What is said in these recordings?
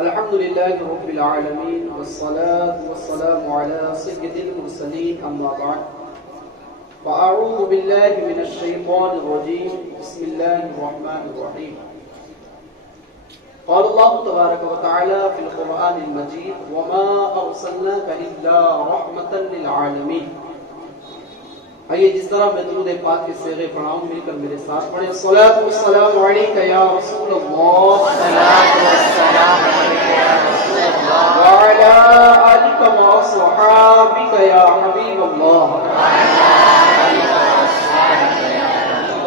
الحمد لله رب العالمين والصلاة والسلام على سيد المرسلين أما بعد فأعوذ بالله من الشيطان الرجيم بسم الله الرحمن الرحيم قال الله تبارك وتعالى في القرآن المجيد وما أرسلناك إلا رحمة للعالمين. آئیے جس طرح میں درود پاک کے صیغے پڑھاؤں مل کر میرے ساتھ پڑھیں. الصلاة والسلام علیک یا رسول اللہ وعلى آلك وصحابك يا حبيب الله.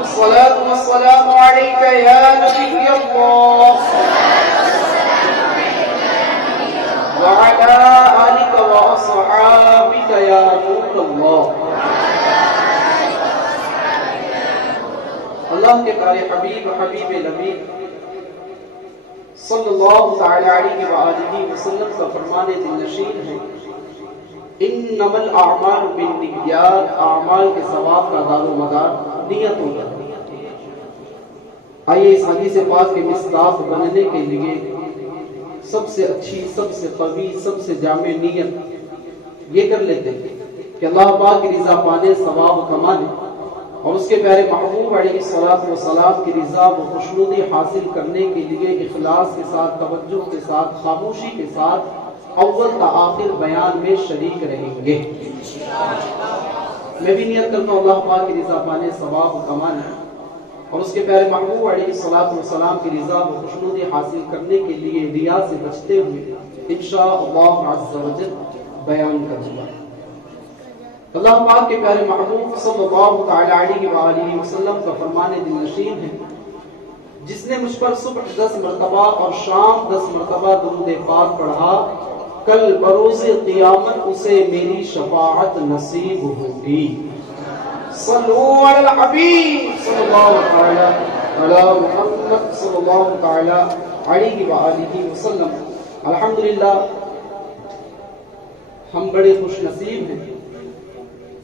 الصلاة والسلام عليك يا نبي الله وعلى آلك وصحابك يا نور الله. اللہ کے پیارے حبیب نبی صلی اللہ تعالی علیہ وآلہ وسلم کا فرمان دل نشین ہے انما الاعمال بالنیات، اعمال کے ثواب کا دار و مدار نیت ہوتا ہے. آئیے اس حدیث پاک کے مصداق بننے کے لیے سب سے اچھی، سب سے قوی، سب سے جامع نیت یہ کر لیتے ہیں کہ اللہ پاک کی رضا پانے، ثواب کمانے اور اس کے پیارے محبوب علیہ السلام کی رضا و خوشنودی حاصل کرنے کے لیے اخلاص کے ساتھ، توجہ کے ساتھ، خاموشی کے ساتھ اول تا آخر بیان میں شریک رہیں گے. میں بھی نیت کرتا ہوں اللہ پاک کی رضا پانے، ثواب کمانے اور اس کے پیارے محبوب علیہ السلام کی رضا و خوشنودی حاصل کرنے کے لیے ریا سے بچتے ہوئے انشاءاللہ عز و جل بیان کروں گا. اللہ پاک کے پیارے محبوب صلی اللہ تعالی علیہ وآلہ وسلم کا فرمان دل نشین ہے جس نے مجھ پر صبح 10 مرتبہ اور شام 10 مرتبہ درود پاک پڑھا کل بروز قیامت اسے میری شفاعت نصیب ہوگی. صلو علی الحبیب صلی اللہ تعالی علی محمد صلی اللہ تعالی علیہ وآلہ وسلم. الحمدللہ ہم بڑے خوش نصیب ہیں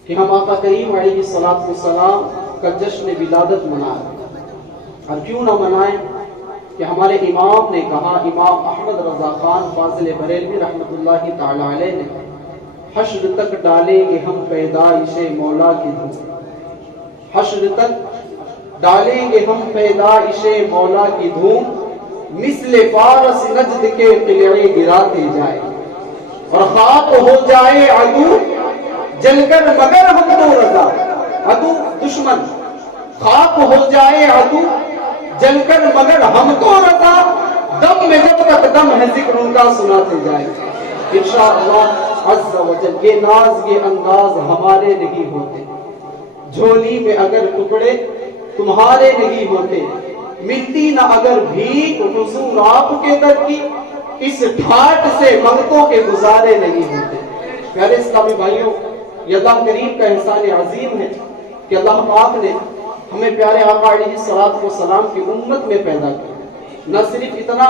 کہ ہم آقا کریم علیہ السلام کا جشن ولادت منائیں. اور کیوں نہ منائیں کہ ہمارے امام نے کہا، امام احمد رضا خان فاضل بریلوی رحمۃ اللہ تعالی علیہ نے، حشر تک ڈالیں گے ہم پیدائش مولا کی دھوم، حشر تک ڈالیں گے ہم پیدائش مولا کی دھوم، مثل فارس نجد کے قلعے گراتے جائیں اور خاک ہو جائے عدو جل کر مگر ہم تو رضا. عدو دشمن خاک ہو جائے عدو جل کر مگر ہم تو رضا، دم میں جب تک دم ہے ذکر ان کا سناتے جائیں انشاءاللہ عز و جل. یہ ناز یہ انداز ہمارے نہیں ہوتے، جھولی میں اگر ٹکڑے تمہارے نہیں ہوتے، ملتی نہ اگر بھیک حضور آپ کے در کی، اس ٹھاٹ سے منگتوں کے گزارے نہیں ہوتے. پیارے اسلامی بھائیوں، یہ اللہ کریم کا احسان عظیم ہے کہ اللہ پاک نے ہمیں پیارے آقا علیہ السلام کی امت میں پیدا کیا. نہ صرف اتنا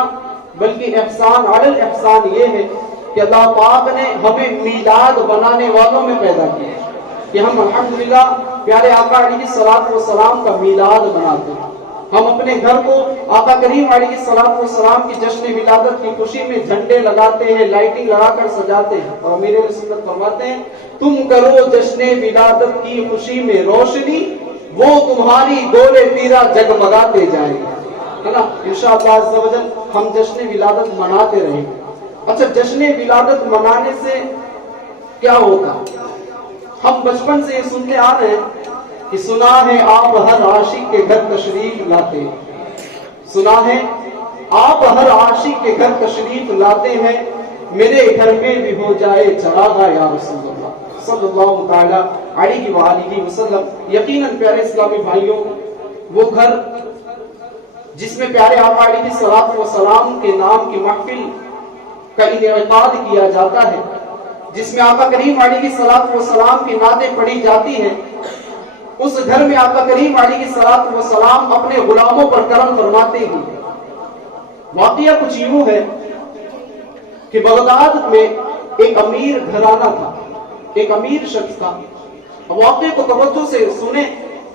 بلکہ احسان علی الاحسان یہ ہے کہ اللہ پاک نے ہمیں میلاد بنانے والوں میں پیدا کیا کہ ہم الحمدللہ پیارے آقا علیہ السلام کا میلاد بناتے ہیں. ہم اپنے گھر کو آقا کریم علیہ السلام کی جشن ولادت کی خوشی میں جھنڈے لگاتے ہیں، لائٹنگ لگا کر سجاتے ہیں اور امیر سنت فرماتے ہیں تم کرو جشن ولادت کی خوشی میں روشنی، وہ تمہاری گولے تیرا جگمگاتے جائیں گے. ہے نا؟ انشاءاللہ عز و جل ہم جشن ولادت مناتے رہیں گے. اچھا، جشن ولادت منانے سے کیا ہوتا؟ ہم بچپن سے یہ سنتے آ رہے ہیں کہ سنا ہے آپ ہر عاشق کے گھر تشریف لاتے، سنا ہے آپ ہر عاشق کے گھر تشریف لاتے ہیں، میرے گھر میں بھی ہو جائے چراغا یا رسول اللہ صلی اللہ تعالی علیہ وآلہ وسلم. یقیناً پیارے اسلامی بھائیوں، وہ گھر جس میں پیارے آقا علیہ السلام کے نام کی محفل کا انعقاد کیا جاتا ہے، جس میں آقا کریم علیہ السلام کی نعتیں پڑھی جاتی ہیں، اس گھر میں آقا کریم علیہ السلام اپنے غلاموں پر کرم فرماتے ہیں. واقعہ کچھ یوں ہے کہ بغداد میں ایک امیر گھرانہ تھا، ایک امیر شخص تھا. واقعے کو توجہ سے سنیں،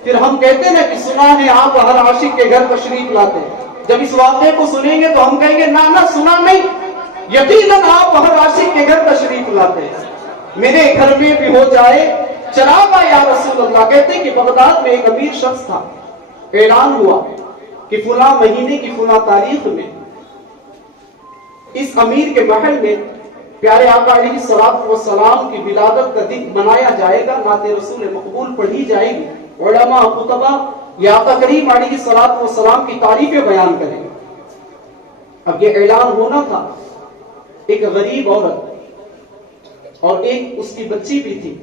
پھر ہم کہتے ہیں کہ سنا ہے آپ ہر عاشق کے گھر تشریف لاتے ہیں. جب اس واقعے کو سنیں گے تو ہم کہیں گے نہ سنا نہیں، یقیناً آپ ہر عاشق کے گھر تشریف لاتے ہیں، میرے گھر میں بھی ہو جائے چراغا یا رسول اللہ۔ کہتے ہیں کہ بغداد میں ایک امیر شخص تھا، اعلان ہوا کہ فلاں مہینے کی فلاں تاریخ میں اس امیر کے محل میں پیارے آقا علیہ الصلوۃ والسلام کی ولادت کا دن منایا جائے گا، نعت رسول مقبول پڑھی جائے گی، علماء خطبہ یا آقا کریم علیہ الصلوۃ والسلام کی تعریفیں بیان کریں گے۔ اب یہ اعلان ہونا تھا، ایک غریب عورت اور ایک اس کی بچی بھی تھی،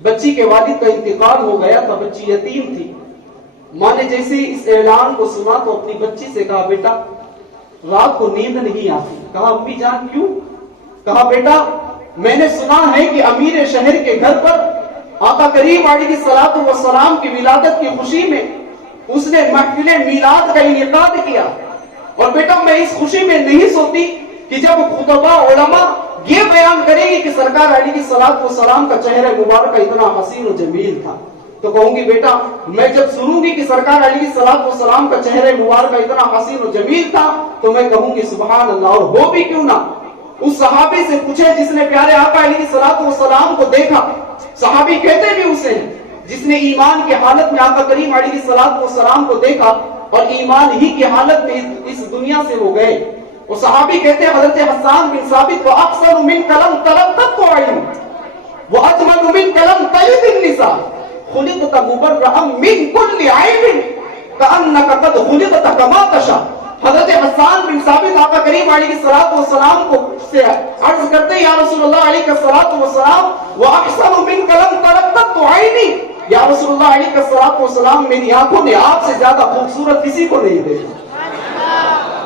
بچی کے والد کا انتقال ہو گیا تھا، بچی یتیم تھی۔ ماں نے جیسے ہی اس اعلان کو سنا تو اپنی بچی سے کہا بیٹا رات کو نیند نہیں آتی۔ کہا امی جان کیوں؟ کہا بیٹا میں نے سنا ہے کہ امیر شہر کے گھر پر آقا کریم علیہ الصلوۃ والسلام کی ولادت کی خوشی میں اس نے محفل میلاد کا انعقاد کیا، اور بیٹا میں اس خوشی میں نہیں سوتی کہ جب خطبہ علماء یہ بیان کریں گے کہ سرکار علیہ الصلوۃ والسلام کا چہرہ مبارکہ اتنا حسین و جمیل تھا، تو کہوں گی بیٹا میں جب سنوں گی کہ سرکار علیہ الصلوۃ والسلام کا چہرہ مبارکہ اتنا حسین و جمیل تھا تو میں کہوں گی سبحان اللہ۔ اور ہو بھی کیوں نہ، اس صحابی سے پوچھے جس نے پیارے آقا علیہ الصلوۃ والسلام کو دیکھا، صحابی کہتے بھی اسے ہیں جس نے ایمان کی حالت میں آقا کریم علیہ الصلوۃ والسلام کو دیکھا اور ایمان ہی کی حالت میں اس دنیا سے وہ گئے۔ وہ صحابی کہتے ہیں حضرت حسان بن ثابت وَأَحْسَنُ مِنْكَ لَمْ تَلَقَّتْ عَيْنٌ وَأَجْمَلُ مِنْكَ لَمْ تَلِدِ النِّسَاءُ خُلِقْتَ مُبَرَّأً مِنْ كُلِّ عَيْبٍ كَأَنَّكَ قَدْ خُلِقْتَ كَمَا تَشَاءُ۔ حضرت حسان بن ثابت آقا کریم علیہ الصلوۃ والسلام کو سے عرض کرتے ہیں یا رسول اللہ علیہ الصلوۃ والسلام وَأَحْسَنُ مِنْكَ لَمْ تَلَقَّتْ عَيْنِي، یا رسول اللہ علیہ الصلوۃ والسلام میری آنکھوں نے آپ سے زیادہ خوبصورت کسی کو نہیں دیکھا۔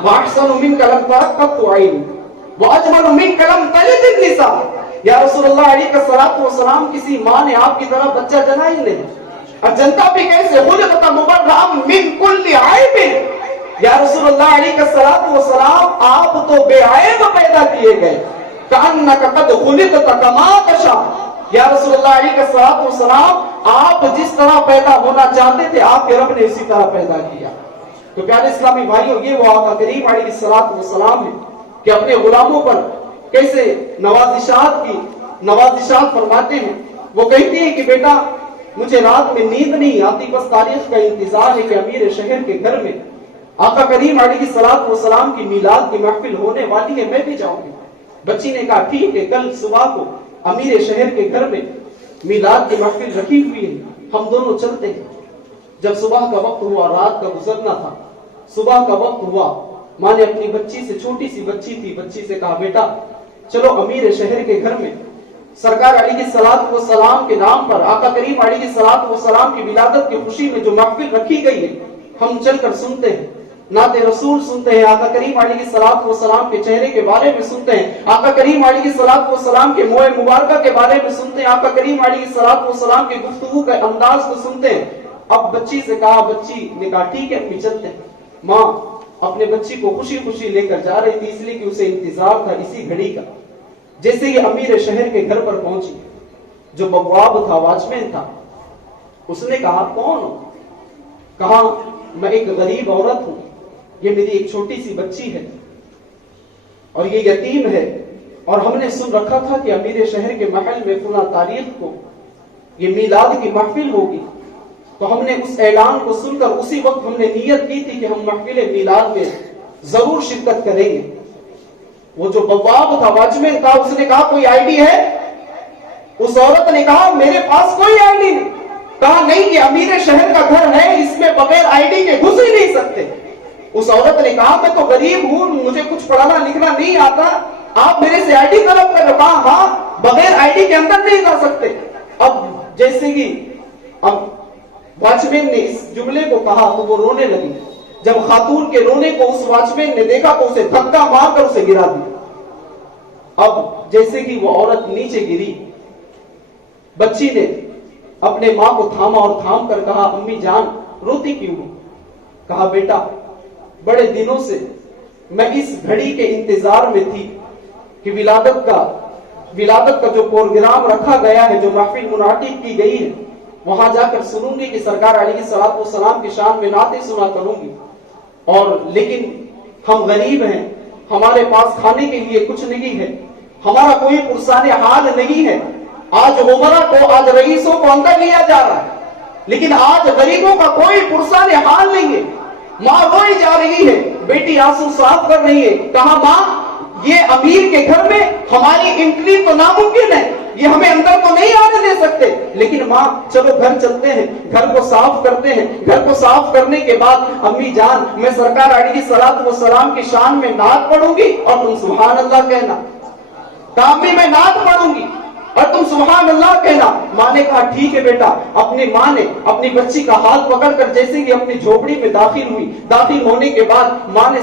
وَأَحْسَنُ مِنْكَ لَمْ تَلَقَّتْ عَيْنِي وَأَجْمَلُ مِنْكَ لَمْ تَلِدِ النِّسَاءُ، یا رسول اللہ علیہ الصلوۃ والسلام کسی ماں نے آپ کی طرح بچہ جنا ہی نہیں، اور جنتا بھی کیسے خُلِقْتَ مُبَرَّأً مِنْ كُلِّ عَيْبٍ، یا رسول اللہ علیہ الصلوۃ والسلام آپ تو بے عیب پیدا کیے گئے، كَأَنَّكَ قَدْ خُلِقْتَ كَمَا تَشَاءُ، یا رسول اللہ علیہ الصلوۃ والسلام آپ جس طرح پیدا ہونا چاہتے تھے آپ کے رب نے اسی طرح پیدا کیا۔ تو پیارے اسلامی بھائیوں یہ وہ آقا کریم علیہ الصلوۃ والسلام ہے کہ اپنے غلاموں پر کیسے نوازشات فرماتے ہیں۔ وہ کہتے ہیں کہ بیٹا مجھے رات میں نیند نہیں آتی، بس تاریخ کا انتظار ہے کہ امیر شہر کے گھر میں آقا کریم علیہ الصلوۃ والسلام کی میلاد کی محفل ہونے والی ہے، میں بھی جاؤں گی۔ بچی نے کہا ٹھیک ہے، کل صبح کو امیر شہر کے گھر میں میلاد کی محفل رکھی ہوئی ہے، ہم دونوں چلتے ہیں۔ جب صبح کا وقت ہوا، رات کا گزرنا تھا، صبح کا وقت ہوا، ماں نے اپنی بچی سے، چھوٹی سی بچی تھی، بچی سے کہا بیٹا چلو امیر شہر کے گھر میں سرکار علیہ الصلوۃ والسلام کے نام پر آقا کریم علیہ الصلوۃ والسلام کی ولادت کی خوشی میں جو محفل رکھی گئی ہے ہم چل کر سنتے ہیں، نعت رسول سنتے ہیں، آقا کریم علیہ الصلوۃ والسلام کے چہرے کے بارے میں سنتے ہیں، آقا کریم علیہ الصلوۃ والسلام کے موئے مبارکہ کے بارے میں سنتے ہیں، آقا کریم علیہ الصلوۃ والسلام کی گفتگو کے انداز کو سنتے ہیں۔ اب بچی سے کہا، بچی نے کہا ٹھیک ہے امی چلتے ہیں۔ ماں اپنے بچی کو خوشی خوشی لے کر جا رہی تھی، اس لیے کہ اسے انتظار تھا اسی گھڑی کا۔ جیسے یہ امیر شہر کے گھر پر پہنچی، جو بواب تھا، واچمین تھا، اس نے کہا کون ہو؟ کہا میں ایک غریب عورت ہوں، یہ میری ایک چھوٹی سی بچی ہے اور یہ یتیم ہے، اور ہم نے سن رکھا تھا کہ امیر شہر کے محل میں فلاں تاریخ کو یہ میلاد کی محفل ہوگی، تو ہم نے اس اعلان کو سن کر اسی وقت ہم نے نیت کی تھی کہ ہم محفل میلاد میں ضرور شرکت کریں گے۔ وہ جو بواب تھا، واچمین تھا، اس نے کہا کوئی آئی ڈی ہے؟ اس عورت نے کہا میرے پاس کوئی آئی ڈی نہیں۔ کہا نہیں، یہ امیر شہر کا گھر ہے، اس میں بغیر آئی ڈی کے گھس ہی نہیں سکتے۔ اس عورت نے کہا میں تو غریب ہوں، مجھے کچھ پڑھانا لکھنا نہیں آتا، آپ میرے سے آئی ڈی طلب کر رہے؟ کہا ہاں، بغیر آئی ڈی کے اندر نہیں جا سکتے۔ اب جیسے ہی اب واچمین نے اس جملے کو کہا تو وہ رونے لگی۔ جب خاتون کے رونے کو اس واچمین نے دیکھا تو اسے دھکا مار کر اسے گرا دیا۔ اب جیسے کہ وہ عورت نیچے گری، بچی نے اپنے ماں کو تھاما اور تھام کر کہا امی جان روتی کیوں ہو؟ کہا بیٹا بڑے دنوں سے میں اس گھڑی کے انتظار میں تھی کہ ولادت کا جو پروگرام رکھا گیا ہے، جو محفل منعقد کی گئی ہے، وہاں جا کر سنوں گی کہ سرکار علیہ الصلوۃ والسلام کی شان میں نعتیں سنا کروں گی، اور لیکن ہم غریب ہیں، ہمارے پاس کھانے کے لیے کچھ نہیں ہے، ہمارا کوئی پرسان حال نہیں ہے۔ آج عمرہ کو، آج رئیسوں کو اندر لیا جا رہا ہے، لیکن آج غریبوں کا کوئی پرسان حال نہیں ہے۔ ماں روئی جا رہی ہے، بیٹی آنسو صاف کر رہی ہے، کہا ماں یہ امیر کے گھر میں ہماری انٹری تو ناممکن ہے، یہ ہمیں اندر تو نہیں آنے دے سکتے، لیکن ماں چلو گھر چلتے ہیں، گھر کو صاف کرتے ہیں۔ گھر کو صاف کرنے کے بعد امی جان میں سرکار علیہ الصلوۃ والسلام کی شان میں نعت پڑھوں گی اور تم سبحان اللہ کہنا۔ کامی میں نعت پڑھوں گی اور تم سبحان اللہ کہنا۔ ماں نے کہا ٹھیک ہے بیٹا۔ اپنی ماں نے اپنی بچی کا ہاتھ پکڑ کر جیسے ہی اپنی جھوپڑی میں داخل ہوئی، داخل ہونے کے بعد ماں نے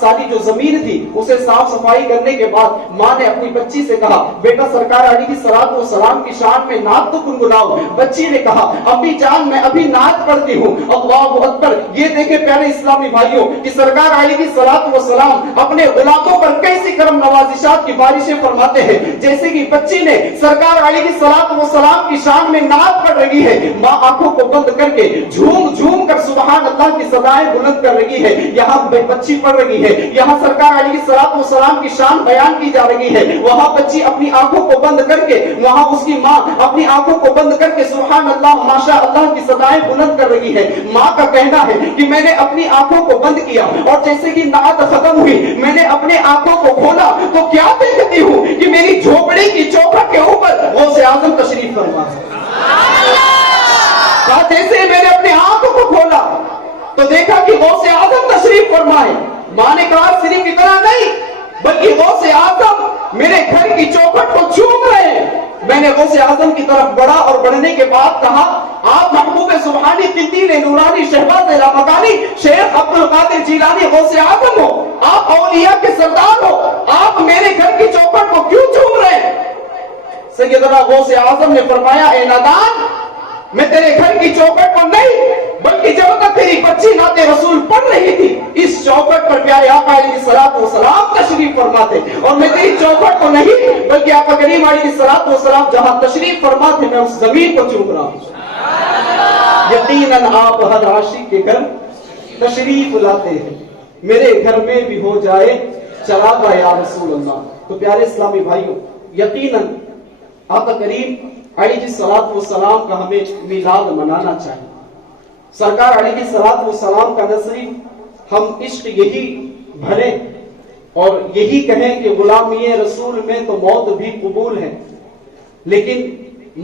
ساری جو زمین تھی اسے صاف صفائی کرنے کے بعد ماں نے اپنی بچی سے کہا بیٹا سرکار علیہ الصلوۃ والسلام کی شان میں نعت تو گنگناؤ۔ بچی نے کہا امی جان میں ابھی نعت پڑھتی ہوں، اللہ اکبر۔ یہ دیکھیں پیارے اسلامی بھائیوں کہ سرکار علیہ الصلوۃ والسلام اپنے غلاموں پر کیسی کرم نوازشات کی بارشیں فرماتے ہیں۔ جیسے کہ بچی نے سرکار علیہ الصلوۃ والسلام کی شان میں نعت پڑھ رہی ہے، ماں آنکھوں کو بند کر کے جھوم جھوم کر سبحان اللہ کی صدائیں بلند کر رہی ہے۔ یہاں بچی پڑھ رہی ہے، یہاں سرکار علیہ الصلوۃ والسلام کی شان بیان کی جا رہی ہے، وہاں بچی اپنی آنکھوں کو بند کر کے، وہاں اس کی ماں اپنی آنکھوں کو بند کر کے سبحان اللہ ماشاء اللہ کی صدائیں بلند کر رہی ہے۔ ماں کا کہنا ہے کہ میں نے اپنی آنکھوں کو بند کیا اور جیسے کہ نعت ختم ہوئی میں نے اپنے آنکھوں کو کھولا تو کیا دیکھتی ہوں کہ میری جھوپڑی کی چوکھٹ کے اوپر غوث اعظم تشریف فرما ہے۔ جیسے میں نے اپنے آنکھوں کو کھولا تو دیکھا کہ غوث اعظم تشریف فرما ہے۔ ماں نے کہا صرف اتنا نہیں بلکہ غوث اعظم میرے گھر کی چوکھٹ کو چوم رہے ہیں۔ میں نے غوث اعظم کی طرف بڑھا اور بڑھنے کے بعد کہا آپ محبوب سبحانی قندیل نورانی شہباز لامکانی شیخ عبد القادر جیلانی غوث اعظم ہو، آپ اولیاء کے سردار ہو، آپ میرے گھر کی چوکھٹ کو کیوں چوم رہے ہیں؟ سیدنا غوث اعظم نے فرمایا اے نادان میں تیرے گھر کی چوکھٹ پر نہیں بلکہ جب تک تیری بچی نعت رسول پڑھ رہی تھی اس چوکھٹ پر پیارے آقا علیہ الصلوۃ والسلام تشریف فرماتے، اور میں تیری چوکھٹ کو نہیں بلکہ آقا کریم علیہ الصلوۃ والسلام جہاں تشریف فرماتے میں اس زمین کو چوم رہا ہوں۔ یقیناً آپ ہر عاشق کے گھر تشریف لاتے ہیں، میرے گھر میں بھی ہو جائے چراغا یا رسول اللہ۔ تو پیارے اسلامی بھائیوں یقیناً آقا کریم علیہ الصلوۃ والسلام کا ہمیں میلاد منانا چاہیے۔ سرکار علیہ الصلوۃ والسلام کا نصری ہم عشق یہی بھریں اور یہی کہیں کہ غلامی رسول میں تو موت بھی قبول ہے، لیکن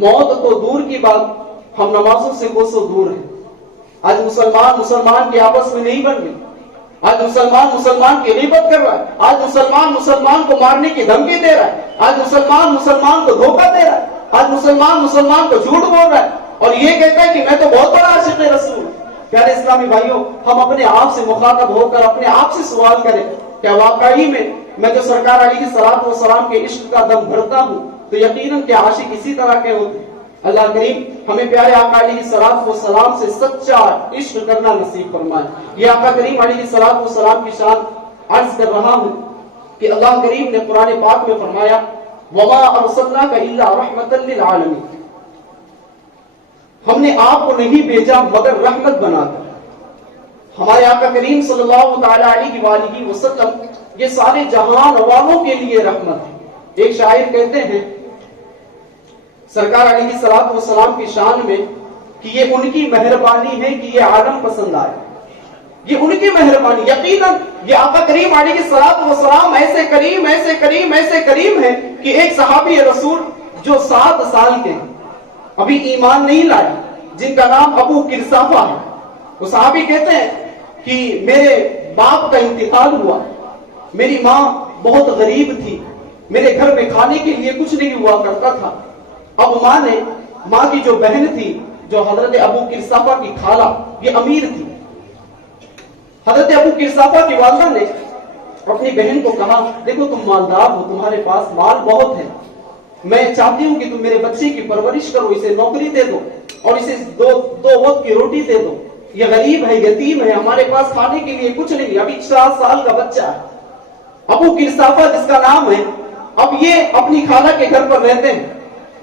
موت تو دور کی بات ہم نمازوں سے کوسوں دور ہیں۔ آج مسلمان کے آپس میں نہیں بن گئے، آج مسلمان کی غیبت کر رہا ہے، آج مسلمان کو مارنے کی دھمکی دے رہا ہے، آج مسلمان کو دھوکہ دے رہا ہے، آج مسلمان کو جھوٹ بول رہا ہے اور یہ کہتا ہے کہ میں تو بہت بڑا عاشق رسول۔ پیارے اسلامی بھائیوں ہم اپنے آپ سے مخاطب ہو کر اپنے آپ سے سوال کریں کیا واقعی میں جو سرکار علیہ الصلوۃ والسلام کے عشق کا دم بھرتا ہوں تو یقیناً کیا عاشق اسی طرح کے ہوتے ہیں؟ اللہ کریم ہمیں پیارے آقا علیہ الصلوۃ والسلام سے سچا عشق کرنا نصیب فرمائے۔ یہ آقا کریم علیہ الصلوۃ والسلام کی شان عرض کر رہا ہوں کہ اللہ کریم نے قرآن پاک میں فرمایا وما ارسلناک الا رحمتا للعالمین، ہم نے آپ کو نہیں بھیجا مگر رحمت بنا کر۔ ہمارے آقا کریم صلی اللہ تعالی علیہ وآلہ وسلم یہ سارے جہان والوں کے لیے رحمت ہے۔ ایک شاعر کہتے ہیں سرکار علیہ الصلوۃ والسلام کی شان میں کہ یہ ان کی مہربانی ہے کہ یہ عالم پسند آئے، یہ ان کی مہربانی۔ یقیناً یہ آقا کریم علیہ الصلوۃ والسلام ایسے کریم ہیں کہ ایک صحابی رسول جو 7 سال کے ہیں ابھی ایمان نہیں لائے، جن کا نام ابو کرسافہ ہے، وہ صحابی کہتے ہیں کہ میرے باپ کا انتقال ہوا، میری ماں بہت غریب تھی، میرے گھر میں کھانے کے لیے کچھ نہیں ہوا کرتا تھا۔ اب ماں کی جو بہن تھی جو حضرت ابو کرسافہ کی خالہ یہ امیر تھی، حضرت ابو کرسافہ کی والدہ نے اپنی بہن کو کہا دیکھو تم مالدار ہو، تمہارے پاس مال بہت ہے، میں چاہتی ہوں کہ تم میرے بچے کی پرورش کرو، اسے نوکری دے دو اور اسے دو وقت کی روٹی دے دو، یہ غریب ہے، یتیم ہے، ہمارے پاس کھانے کے لیے کچھ نہیں، ابھی 4 سال کا بچہ ہے۔ ابو کرسافہ جس کا نام ہے اب یہ اپنی خالہ کے گھر پر رہتے ہیں۔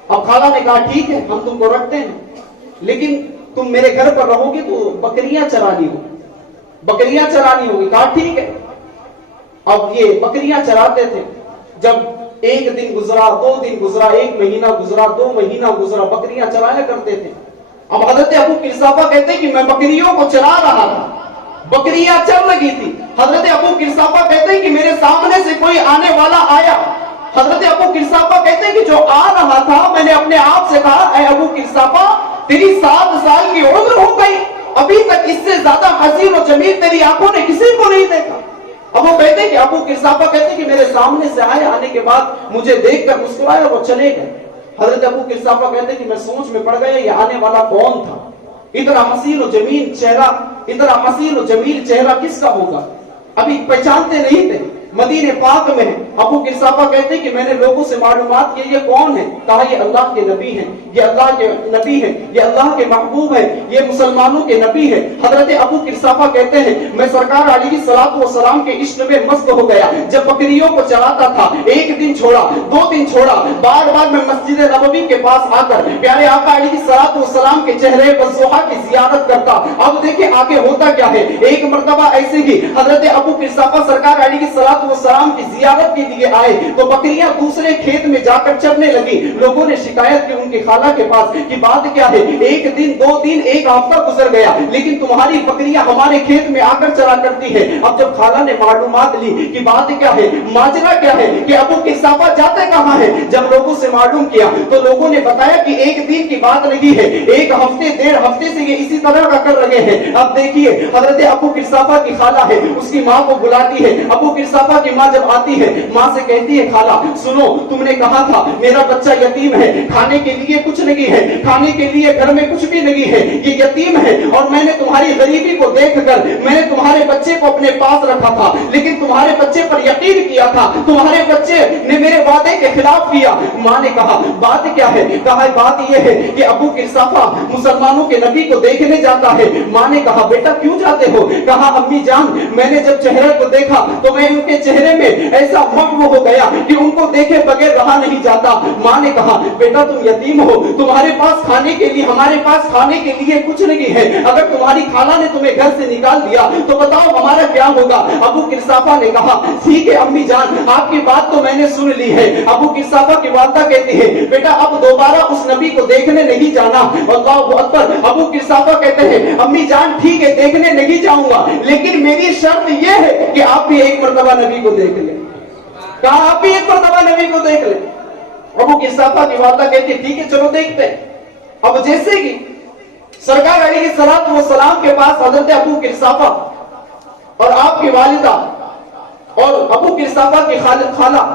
اب خالہ نے کہا ٹھیک ہے ہم تم کو رکھتے ہیں لیکن تم میرے گھر پر رہو گے تو بکریاں چرانی ہوگی۔ کہا ٹھیک ہے۔ اب یہ بکریاں چراتے تھے، جب ایک دن گزرا، 2 دن گزرا، 1 مہینہ گزرا، 2 مہینہ گزرا، بکریاں چرایا کرتے تھے۔ اب حضرت ابو قرصافہ کہتے ہیں کہ میں بکریوں کو چرا رہا تھا، بکریاں چر لگی تھی۔ حضرت ابو قرصافہ کہتے ہیں کہ میرے سامنے سے کوئی آنے والا آیا۔ حضرت ابو قرصافہ کہتے ہیں کہ جو آ رہا تھا، میں نے اپنے آپ سے کہا اے ابو قرصافہ تیری 7 سال کی عمر ہو گئی، ابھی تک اس سے زیادہ حسین و جمیل تیری آنکھوں نے کسی کو نہیں دیکھا۔ اب وہ کہتے ہیں کہ ابو قرصافہ کہتے ہیں کہ میرے سامنے سے آئے، آنے کے بعد مجھے دیکھ کر مسکرائے اور وہ چلے گئے۔ حضرت ابو قرصافہ کہتے ہیں کہ میں سوچ میں پڑ گیا یہ آنے والا کون تھا، اتنا حسین و جمیل چہرہ، اتنا حسین و جمیل چہرہ کس کا ہوگا؟ ابھی پہچانتے نہیں تھے۔ مدینہ پاک میں ابو قرصافہ کہتے ہیں کہ میں نے لوگوں سے معلومات کی یہ کون ہے، کہا یہ اللہ کے نبی ہیں، یہ اللہ کے نبی ہیں، یہ اللہ کے محبوب ہیں، یہ مسلمانوں کے نبی ہیں۔ حضرت ابو قرصافہ کہتے ہیں میں سرکار علیہ الصلوۃ والسلام کے عشق میں مست ہو گیا، جب بکریوں کو چراتا تھا، 1 دن چھوڑا، 2 دن چھوڑا، بار بار میں مسجد نبوی کے پاس آ کر پیارے آقا علیہ الصلوۃ والسلام کے چہرے والضحیٰ کی زیارت کرتا۔ اب دیکھیں آگے ہوتا کیا ہے، ایک مرتبہ ایسے ہی حضرت ابو قرصافہ سرکار علیہ الصلوۃ والسلام کی زیارت کے لیے آئے تو بکریاں دوسرے کھیت میں جا کر چرنے لگی۔ لوگوں نے شکایت کی ان کی خالہ کے پاس کہ بات کیا ہے، 1 دن 2 دن 1 ہفتہ گزر گیا لیکن تمہاری بکریاں ہمارے کھیت میں آ کر چرا کرتی ہے۔ اب جب خالہ نے معلومات لی کہ بات کیا ہے، ماجرا کیا ہے، کہ ابو قرصافہ جاتے کہاں ہیں، جب لوگوں سے معلوم کیا تو لوگوں نے بتایا کہ 1 دن کی بات نہیں ہے، 1 ہفتے 1.5 ہفتے سے یہ اسی طرح کا کر رہے ہیں۔ اب دیکھیے حضرت ابو قرصافہ کی خالہ ہے، اس کی ماں کو بلاتی ہے۔ ابو قرصافہ کی ماں جب آتی ہے، ماں سے کہتی ہے خالہ سنو، تم نے کہا تھا میرا بچہ یتیم ہے، کھانے کے لیے کچھ نہیں ہے، کھانے کے لیے گھر میں کچھ بھی نہیں ہے، یہ یتیم ہے، اور میں نے تمہاری غریبی کو دیکھ کر میں نے تمہارے بچے کو اپنے پاس رکھا تھا، لیکن تمہارے بچے پر یقین کیا تھا، تمہارے بچے نے میرے وعدے کے خلاف کیا۔ ماں نے کہا بات کیا ہے، کہا بات یہ ہے کہ ابو قرصافہ مسلمانوں کے نبی کو دیکھنے جاتا ہے۔ ماں نے کہا بیٹا کیوں جاتے ہو، کہا امی جان میں نے جب چہرے کو دیکھا تو میں ان کے چہرے میں ایسا محو ہو گیا کہ ان کو دیکھے بغیر رہا نہیں جاتا۔ ماں نے کہا بیٹا تم یتیم ہو، تمہارے پاس کھانے کے لیے، ہمارے پاس کھانے کے لیے کچھ نہیں ہے، اگر تمہاری خالہ نے تمہیں گھر سے نکال دیا تو بتاؤ ہمارا کیا ہوگا۔ ابو قرصافہ نے کہا ٹھیک ہے امی جان آپ کی بات تو میں نے سن لی ہے۔ ابو قرصافہ کی والدہ کہتی ہے بیٹا اب دوبارہ اس نبی کو دیکھنے نہیں جانا۔ اللہ اکبر۔ ابو قرصافہ کہتے ہیں امی جان ٹھیک ہے دیکھنے نہیں جاؤں گا، لیکن میری شرط یہ ہے کہ آپ بھی ایک مرتبہ نبی کو دیکھ لیں۔ کہا آپ بھی ایک مرتبہ نبی کو دیکھ لیں۔ ابو قرصافہ کی والدہ کہتی ہے ٹھیک ہے چلو دیکھتے ہیں۔ اب جیسے کہ سرکار علیہ الصلوۃ والسلام کے پاس حضرت ابو قرصافہ اور آپ کی والدہ اور ابو قرصافہ کی خالہ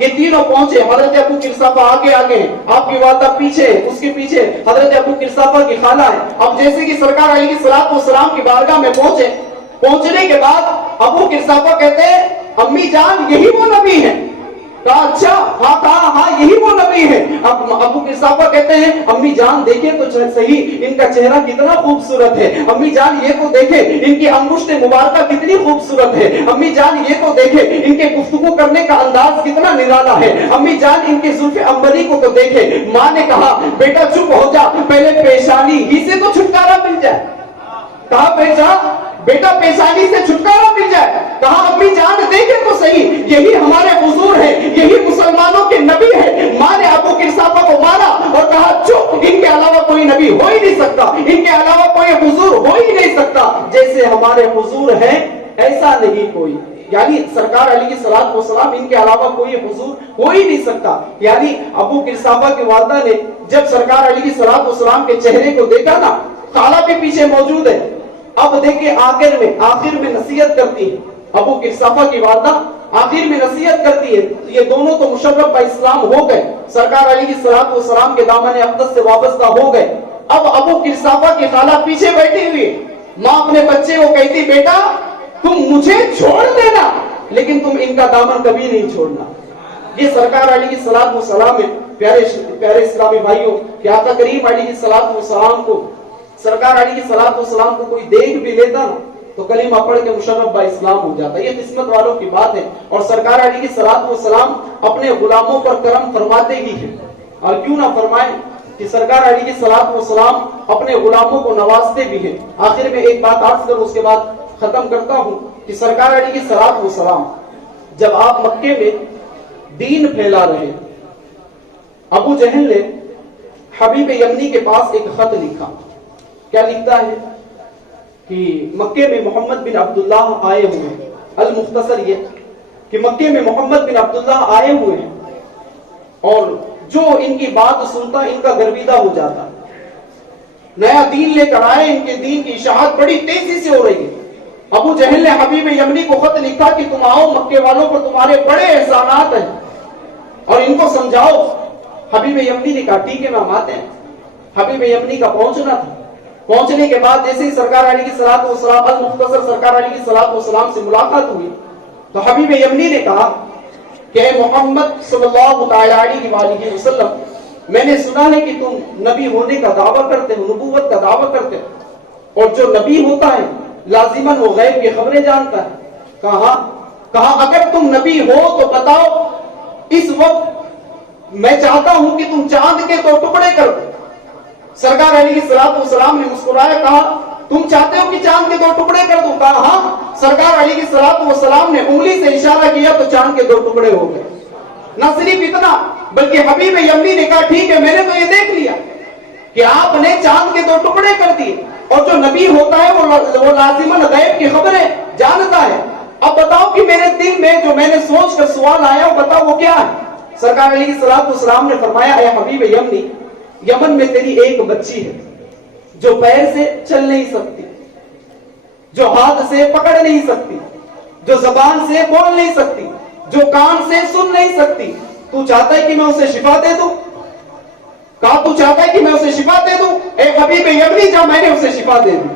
یہ تینوں پہنچے۔ حضرت ابو قرصافہ آگے آگے ہیں، آپ کی والدہ پیچھے، اس کے پیچھے حضرت ابو قرصافہ کی خالہ ہے۔ اب جیسے کہ سرکار علیہ الصلوۃ والسلام کی بارگاہ میں پہنچے، پہنچنے کے بعد ابو قرصافہ کہتے ہیں امی جان یہی وہ نبی ہے؟ کہا اچھا ہاں، کہا ہاں یہی وہ نبی ہے۔ اب ابو قرصافہ کہتے ہیں امی جان دیکھیں تو صحیح ان کا چہرہ کتنا خوبصورت ہے، امی جان یہ تو دیکھیں ان کی انگشت مبارکہ کتنی خوبصورت ہے، امی جان یہ تو دیکھیں ان کے گفتگو کرنے کا انداز کتنا نرالا ہے، امی جان ان کے زلف عنبری کو تو دیکھیں۔ ماں نے کہا بیٹا چپ ہو جا، پہلے پیشانی ہی سے تو چھٹکارا مل جائے۔ کہا بیٹا پیشانی سے چھٹکارا مل جائے۔ کہا امی جان دیکھیں تو صحیح یہی ہمارے حضور ہے، یہی مسلمانوں کے نبی ہے۔ ماں نے ابو قرصافہ کو مارا اور کہا چپ، ان کے علاوہ کوئی نبی ہو ہی نہیں سکتا، ان کے علاوہ کوئی حضور ہو ہی نہیں سکتا، جیسے ہمارے حضور ہیں ایسا نہیں کوئی۔ یعنی سرکار علیہ الصلوۃ والسلام ان کے علاوہ کوئی حضور ہو ہی نہیں سکتا۔ یعنی ابو قرصافہ کی والدہ نے جب سرکار علیہ الصلوۃ والسلام کے چہرے کو دیکھا نا، خالہ بھی پیچھے موجود ہے۔ اب دیکھیں آخر میں نصیحت کرتی ہے ابو قرصافہ کی والدہ، آخر میں نصیحت کرتی ہے۔ یہ دونوں تو مشرف اسلام ہو گئے، سرکار علیہ الصلوۃ والسلام کے دامن اقدس سے وابستہ ہو گئے۔ اب ابو قرصافہ کی خالہ پیچھے بیٹھی ہوئی، ماں اپنے بچے کو کہتی بیٹا تم مجھے چھوڑ دینا لیکن تم ان کا دامن کبھی نہیں چھوڑنا۔ یہ سرکار علیہ الصلوۃ والسلام ہے۔ پیارے اسلامی بھائیوں، کہ آقا کریم علیہ الصلوۃ والسلام کو، سرکار علیہ الصلوۃ والسلام کو کوئی دیکھ بھی لیتا نا تو کلمہ پڑھ کے مشرف با اسلام ہو جاتا۔ یہ قسمت والوں کی بات ہے، اور سرکار علیہ الصلوۃ والسلام اپنے غلاموں پر کرم فرماتے ہی ہیں، اور کیوں نہ فرمائیں کہ سرکار علیہ الصلوۃ والسلام اپنے غلاموں کو نوازتے بھی ہیں۔ آخر میں ایک بات عرض کروں اس کے بعد ختم کرتا ہوں کہ سرکار علیہ الصلوۃ والسلام جب آپ مکے میں دین پھیلا رہے، ابو جہل نے حبیب یمنی کے پاس ایک خط لکھا. کیا لکھتا ہے کہ مکے میں محمد بن عبداللہ آئے ہوئے ہیں. المختصر یہ کہ مکے میں محمد بن عبداللہ آئے ہوئے ہیں اور جو ان کی بات سنتا ان کا گرویدہ ہو جاتا. نیا دین لے کر آئے، ان کے دین کی اشاعت بڑی تیزی سے ہو رہی ہے. ابو جہل نے حبیب یمنی کو خط لکھا کہ تم آؤ، مکے والوں پر تمہارے بڑے احسانات ہیں اور ان کو سمجھاؤ. حبیب یمنی نے کہا ٹھیک ہے ہم آتے ہیں. حبیب یمنی کا پہنچنا تھا. پہنچنے کے بعد جیسے ہی سرکار علیہ الصلوۃ والسلام المختصر سرکار علیہ الصلوۃ والسلام سے ملاقات ہوئی تو حبیب یمنی نے کہا کہ اے محمد صلی اللہ تعالی علیہ وسلم، میں نے سنا ہے کہ تم نبی ہونے کا دعویٰ کرتے ہو، نبوت کا دعویٰ کرتے ہو، اور جو نبی ہوتا ہے لازماً وہ غیب کی خبریں جانتا ہے. کہا اگر تم نبی ہو تو بتاؤ، اس وقت میں چاہتا ہوں کہ تم چاند کے 2 ٹکڑے کر دو. سرکار علیہ الصلوۃ والسلام نے مسکرایا، کہا تم چاہتے ہو کہ چاند کے 2 ٹکڑے کر دوں؟ کہا ہاں. سرکار علیہ الصلوۃ والسلام نے انگلی سے اشارہ کیا تو چاند کے 2 ٹکڑے ہو گئے. نہ صرف اتنا بلکہ حبیب یمنی نے کہا ٹھیک ہے میں نے تو یہ دیکھ لیا کہ آپ نے چاند کے 2 ٹکڑے کر دیے، اور جو نبی ہوتا ہے وہ لازماً غیب کی خبریں جانتا ہے. اب بتاؤ کہ میرے دل میں جو میں نے سوچ کر سوال آیا وہ بتاؤ وہ کیا ہے؟ سرکار علیہ الصلوۃ والسلام نے فرمایا اے حبیب یمنی، یمن میں تیری ایک بچی ہے جو پیر سے چل نہیں سکتی، جو ہاتھ سے پکڑ نہیں سکتی، جو زبان سے بول نہیں سکتی، جو کان سے سن نہیں سکتی. تو چاہتا ہے کہ میں اسے شفا دے دوں؟ کہا تو چاہتا ہے کہ میں اسے شفا دے دوں؟ اے حبیب یمنی جا میں نے اسے شفا دے دی.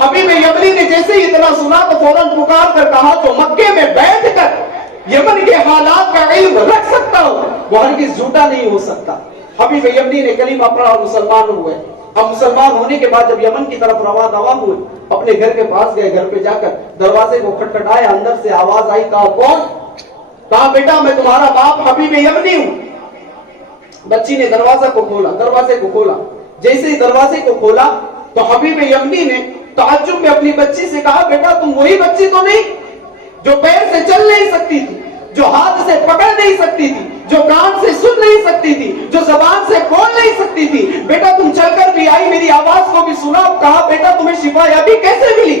حبیب یمنی نے جیسے ہی اتنا سنا تو فوراً پکار کر کہا جو مکے میں بیٹھ کر یمن کے حالات کا علم رکھ سکتا ہو وہ ہرگز جھوٹا نہیں ہو سکتا. حبیب یمنی نے کلمہ پڑھا اور مسلمان ہوئے. اب مسلمان ہونے کے بعد جب یمن کی طرف رواں دوا ہوئے، اپنے گھر کے پاس گئے. گھر پہ جا کر دروازے کو کھٹکھٹایا، اندر سے آواز آئی. کہا کون؟ کہا بیٹا میں تمہارا باپ حبیب یمنی ہوں. بچی نے دروازے کو کھولا. جیسے ہی دروازے کو کھولا تو حبیب یمنی نے تعجب میں اپنی بچی سے کہا بیٹا تم وہی بچی تو نہیں جو پیر سے چل نہیں سکتی تھی، جو ہاتھ سے پکڑ نہیں سکتی تھی، جو کان سے سن نہیں سکتی تھی، جو زبان سے بول نہیں سکتی تھی؟ بیٹا تم چل کر بھی آئی، میری آواز کو بھی سنا. کہا بیٹا تمہیں شفا یابی کیسے ملی؟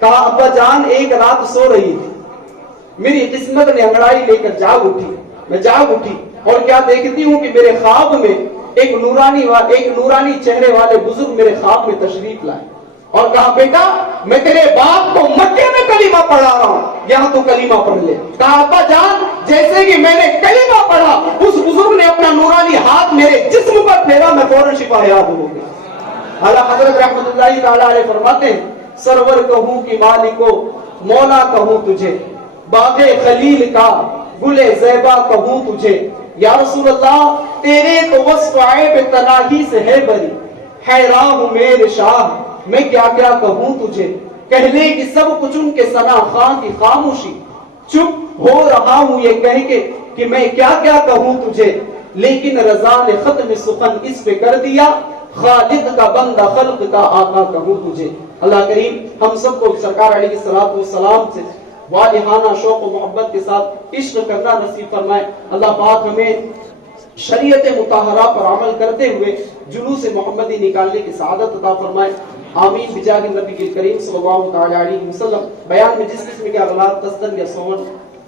کہا ابا جان ایک رات سو رہی تھی، میری قسمت نے انگڑائی لے کر جاگ اٹھی. میں جاگ اٹھی اور کیا دیکھتی ہوں کہ میرے خواب میں ایک نورانی چہرے والے بزرگ میرے خواب میں تشریف لائے اور کہا بیٹا میں تیرے باپ کو مکے میں کلمہ پڑھا رہا ہوں، یہاں تو کلمہ پڑھ لے. کہا ابا جان جیسے کہ میں نے کلمہ پڑھا اس بزرگ نے اپنا نورانی ہاتھ میرے جسم پر پھیرا، میں فوراً شفا یاب ہو گئی. اعلیٰ حضرت رحمۃ اللہ تعالی علیہ فرماتے ہیں سرور کہوں کہ مالکو مولا کہوں تجھے، باغ خلیل کا گل زیبا کہوں تجھے. یا رسول اللہ تیرے تو وصف عیب تناہی سے ہے بری، حیران ہوں میرے شاہ میں کیا کیا کہوں تجھے. کہنے کی سب کچھ ان کے ثنا خان کی خاموشی، چپ ہو رہا ہوں یہ کہہ کے کہ میں کیا کیا کہوں تجھے. لیکن رضا نے ختم سخن اس پہ کر دیا، خالق کا بندہ خلق کا آقا کہوں تجھے. اللہ کریم ہم سب کو سرکار علیہ الصلوۃ والسلام سے والہانہ شوق و محبت کے ساتھ عشق کرنا نصیب فرمائے. اللہ پاک ہمیں شریعت مطہرہ پر عمل کرتے ہوئے جلوس محمدی نکالنے کی سعادت عطا فرمائے. آمین بجاہ نبی کریم صلی اللہ تعالی علیہ وسلم. بیان میں جس قسم کے اغلاط قصدن یا سہون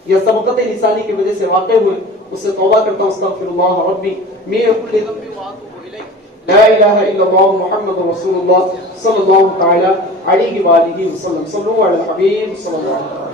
یا سبقت لسانی کی وجہ سے واقع ہوئے اس سے توبہ کرتا ہوں. استغفر اللہ ربی من کل ذنب واتوب الیہ. لا الہ الا اللہ محمد رسول اللہ صلی اللہ تعالی علیہ وآلہ وسلم. صلوا علی الحبیب صلی اللہ علیہ وسلم.